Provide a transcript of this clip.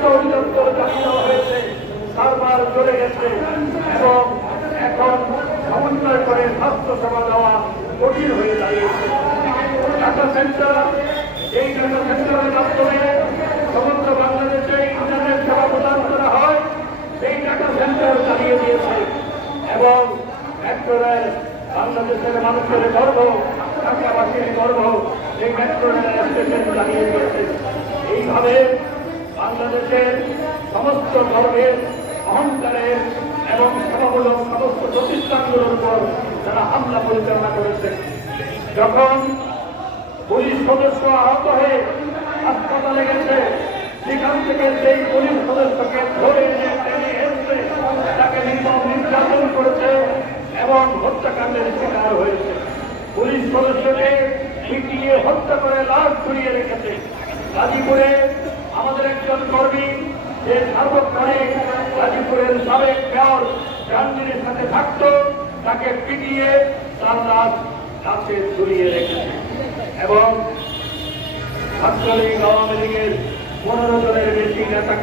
স্বাস্থ্য অধিদপ্তর চালিয়ে দেওয়া হয়েছে, সার্ভার চলে গেছে এবং এখন সমন্বয় করে স্বাস্থ্য সেবা দেওয়া কঠিন হয়ে দাঁড়িয়েছে। ডাটা সেন্টার এই ডাটা সেন্টারের মাধ্যমে সমগ্র বাংলাদেশে ইন্টারনেট সেবা প্রদান করা হয়, এই ডাটা সেন্টার চালিয়ে দিয়েছে এবং মেট্রোরেল বাংলাদেশের মানুষের গর্ব, ঢাকাবাসীর গর্ব, এই মেট্রোরেল স্টেশন চালিয়ে দিয়েছে। এইভাবে বাংলাদেশের সমস্ত ধর্মের অহংকারের এবং সভামূলক সমস্ত প্রতিষ্ঠানগুলোর উপর যারা হামলা পরিচালনা করেছে। যখন পুলিশ সদস্য আহত হয়ে হাসপাতালে গেছে, সেখান থেকে সেই পুলিশ সদস্যকে ধরে তাকে নির্যাতন করেছে এবং হত্যাকাণ্ডের শিকার হয়েছে। পুলিশ সদস্যকে পিটিয়ে হত্যা করে লাশ ছড়িয়ে রেখেছে। গাজীপুরে কর্মী যে সার্বক্ষণিক গাজীপুরের সাবেক মেয়র গান্ধীর সাথে থাকত, তাকে পিটিয়ে তার লাশ কাছে ঝুলিয়ে রেখেছে। এবং ছাত্রলীগ আওয়ামী লীগের পনেরো জনের বেশি নেতা